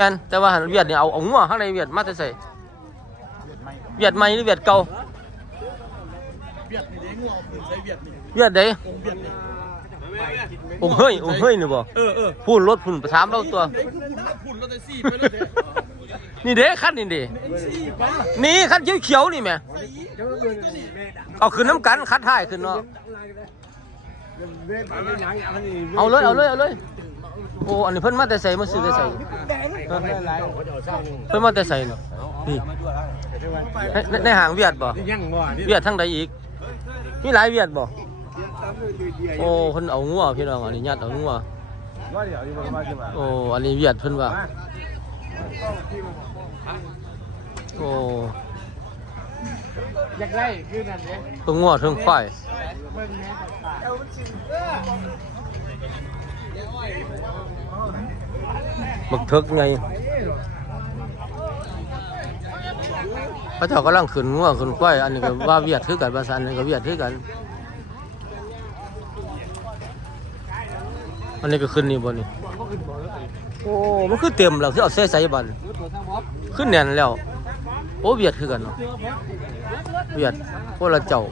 แม่นแต่ว่าหันเวียดนี่เอางัวข้างในเวียดมาแต่ใส่เวียดใหม่หรือเวียดเก่าเวียดนี่เด้งัวเอาปืนใส่เวียดนี่เวียดใดองเวียดนี่องเฮ้ยนี่บ่พูดรถพุ่นไปถามเราตัวพุ่นเราได้ซี่ไปแล้วเด้ นี่เด้คันนี่เด้นี่คันเขียวๆนี่แหม่เอาขึ้นน้ำกันคัดท้ายขึ้นเนาะเอาเลยโอ้อันนี้เพิ่นมาแต่ใส่มาซื้อแต่ใส่เพิ่นมาแต่ใส่เนาะนี่ในห้างเวียดบ่เวียดทั้งใดอีกมีหลายเวียดบ่โอ้เพิ่นเอางัวพี่น้องอันนี้ยัดเอางัวโอ้อันนี้เวียดเพิ่นว่าโอ้อยากได้คือนั่นเด้เพิ่งงัวเพิ่งควายบักเถิกไงพระเจ้ากำลังขึ้นงัวขึ้นควายอันนี้ก็ว่าเวียดคือกันภาษาอันนี้ก็เวียดคือกันอันนี้ก็ขึ้นนี่บ่นี่โอ้มันคือเต็มแล้วที่เอาใส่บันขึ้นแน่นแล้วโอ้เวียดคือกันเนาะเวียดพวกเราเจ้า